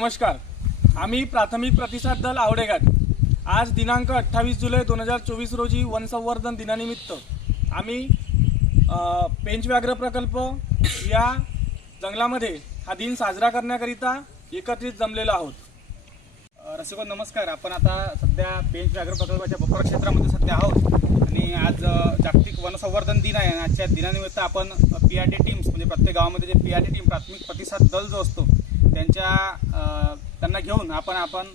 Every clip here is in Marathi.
नमस्कार. आम्ही प्राथमिक प्रतिसाद दल आवडेघाट. आज दिनांक अठ्ठावीस जुलै दोन हजार चोवीस रोजी वनसंवर्धन दिनानिमित्त आम्ही पेंच व्याघ्र प्रकल्प या जंगलामध्ये हा दिन साजरा करण्याकरिता एकत्रित जमलेलो आहोत. रसिको नमस्कार. आपण आता सध्या पेंच व्याघ्र प्रकल्पाच्या बफर क्षेत्रामध्ये सध्या आहोत. आणि आज जागतिक वनसंवर्धन दिन आहे. आणि आजच्या दिनानिमित्त आपण पी आर टी टीम्स म्हणजे प्रत्येक गावामध्ये J P R T team प्राथमिक प्रतिसाद दल जो असतो त्यांच्या त्यांना घेऊन आपण आपण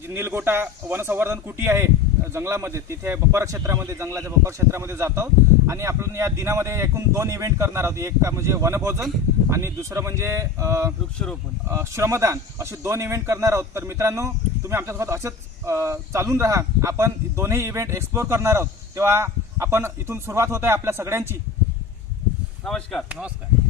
जी निलगोटा वनसंवर्धन कुटी आहे जंगलामध्ये तिथे बफर क्षेत्रामध्ये जंगलाच्या बफर क्षेत्रामध्ये जात आहोत. आणि आपण या दिनामध्ये एकूण दोन इव्हेंट करणार आहोत. एक का म्हणजे वनभोजन आणि दुसरं म्हणजे वृक्षारोपण. श्रमदान. असे दोन इव्हेंट करणार आहोत. तर मित्रांनो तुम्ही आमच्यासोबत असेच चालून राहा. आपण दोन्ही इव्हेंट एक्सप्लोर करणार आहोत. तेव्हा आपण इथून सुरुवात होत आहे आपल्या सगळ्यांची. नमस्कार. नमस्कार.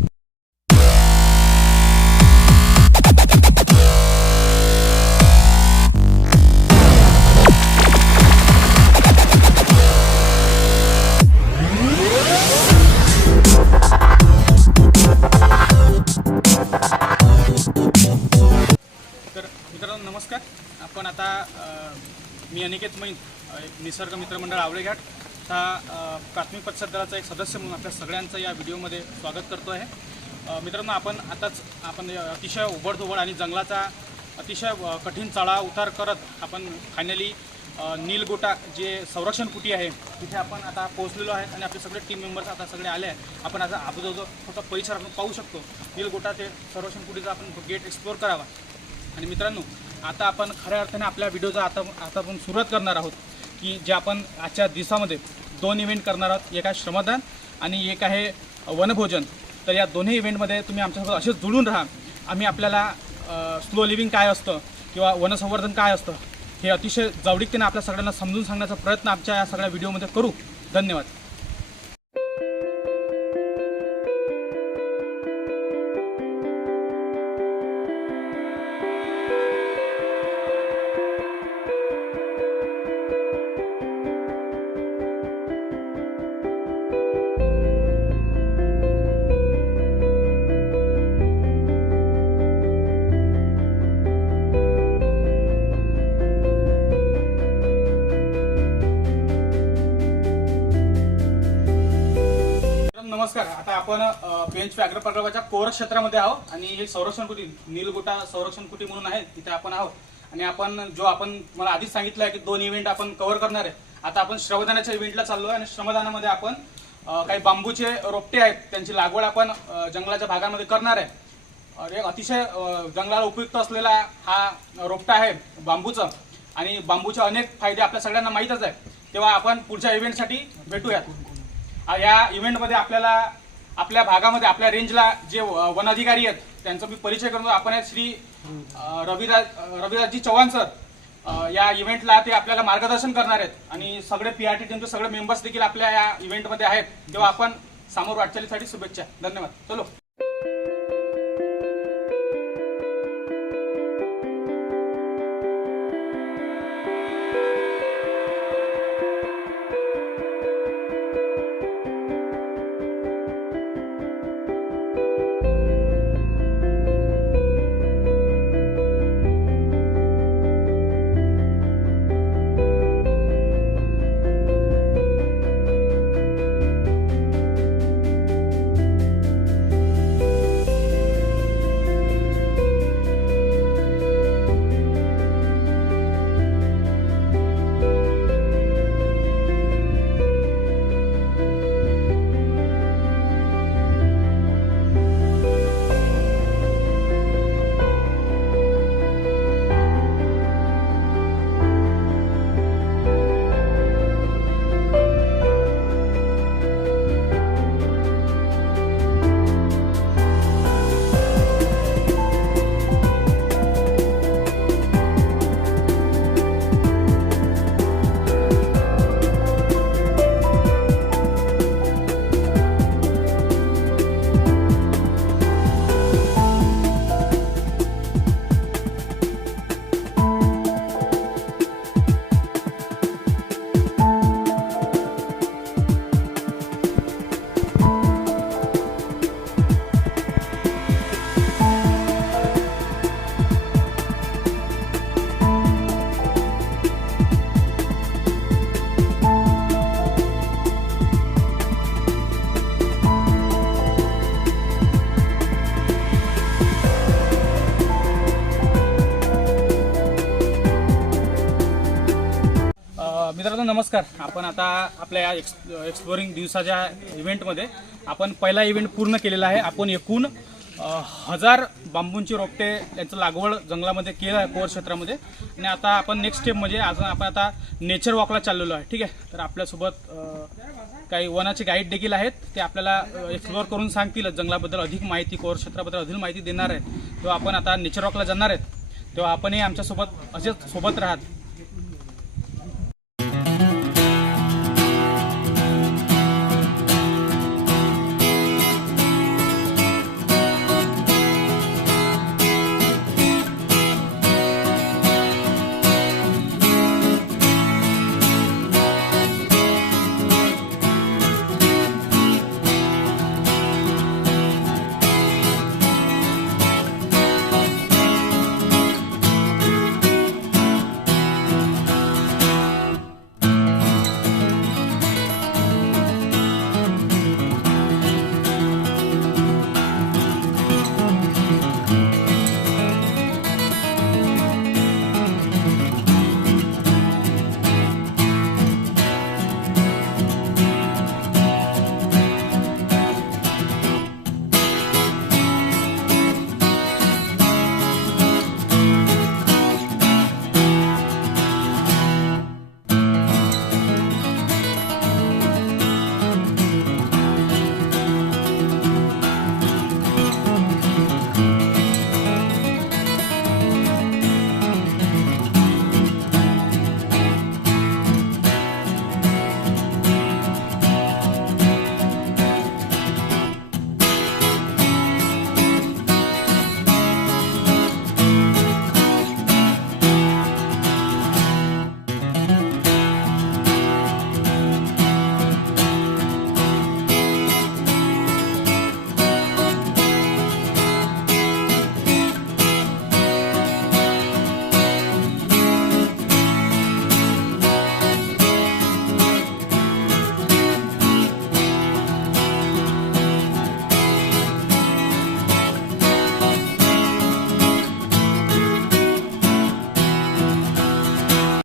मी अनिकेत मैन एक निसर्ग मित्रमंडळ आवळेघाट. हा प्राथमिक प्रतिसाद दलाचा एक सदस्य म्हणून आपल्या सगळ्यांचं या व्हिडिओमध्ये स्वागत करतो आहे. मित्रांनो आपण आताच आपण अतिशय उबडधोबड आणि जंगलाचा अतिशय कठीण चढा उतार करत आपण फायनली नीलगोटा जे संरक्षण कुटी आहे तिथे आपण आता पोहोचलेलो आहे आणि आपले सगळे टीम मेंबर्स आता सगळे आले आहे आपण आता आजूबाजू फक्त परिसर आपण पाहू शकतो. नीलगोटा ते संरक्षण कुटीचा आपण गेट एक्सप्लोर करावा. आणि मित्रांनो आता आपण खऱ्या अर्थाने आपल्या व्हिडिओचा आता आता आपण सुरुवात करणार आहोत की जे आपण आजच्या दिवसामध्ये दोन इव्हेंट करणार आहोत. एक आहे श्रमदान आणि एक आहे वनभोजन. तर या दोन्ही इव्हेंटमध्ये तुम्ही आमच्यासोबत असेच जुळून राहा. आम्ही आपल्याला स्लो लिव्हिंग काय असतं किंवा वनसंवर्धन काय असतं हे अतिशय जवळीकतेने आपल्या सगळ्यांना समजून सांगण्याचा प्रयत्न आमच्या या सगळ्या व्हिडिओमध्ये करू. धन्यवाद. रेंज व्याघ्र प्रकल्पाच्या कोर क्षेत्रामध्ये आहोत आणि हे संरक्षण कुटी नीलगोटा संरक्षण कुटी म्हणून आहे तिथे आपण आहोत. आणि आपण जो आपण मला आधीच सांगितलं आहे की दोन इव्हेंट आपण कव्हर करणार आहे. आता आपण श्रमदानाच्या इव्हेंटला चाललो आहे आणि श्रमदानामध्ये आपण काही बांबूचे रोपटे आहेत त्यांची लागवड आपण जंगलाच्या भागामध्ये करणार आहे. एक अतिशय जंगलाला उपयुक्त असलेला हा रोपटा आहे बांबूचा. आणि बांबूचे अनेक फायदे आपल्या सगळ्यांना माहीतच आहे तेव्हा आपण पुढच्या इव्हेंटसाठी भेटूयात. या इव्हेंटमध्ये आपल्याला आपल्या भागामध्ये आपल्या रेंजला जे व- वन अधिकारी आहेत त्यांचा मी परिचय करतो. आपण आहेत श्री रविराज रविराजजी चव्हाण सर. या इव्हेंटला ते आपल्याला मार्गदर्शन करणार आहेत. आणि सगळे पी आर टी टीमचे सगळे मेंबर्स देखील आपल्या या इव्हेंटमध्ये आहेत. तेव्हा आपण समोर वाटचालीसाठी शुभेच्छा. धन्यवाद. चलो. नमस्कार. आपण आता आपल्या या एक्स एक्सप्लोरिंग दिवसाच्या इव्हेंटमध्ये आपण पहिला इव्हेंट पूर्ण केलेला आहे. आपण एकूण हजार बांबूंची रोपटे यांचं लागवड जंगलामध्ये केलं आहे कोर क्षेत्रामध्ये. आणि आता आपण नेक्स्ट स्टेप म्हणजे आज आपण आता नेचर वॉकला चाललेलो आहे. ठीक आहे? तर आपल्यासोबत काही वनाचे गाईड देखील आहेत. ते आपल्याला एक्सप्लोअर करून सांगतील. जंगलाबद्दल अधिक माहिती कोर क्षेत्राबद्दल अधिक माहिती देणार आहेत तेव्हा आपण आता नेचर वॉकला जाणार आहेत. तेव्हा आपणही आमच्यासोबत असेच सोबत राहत.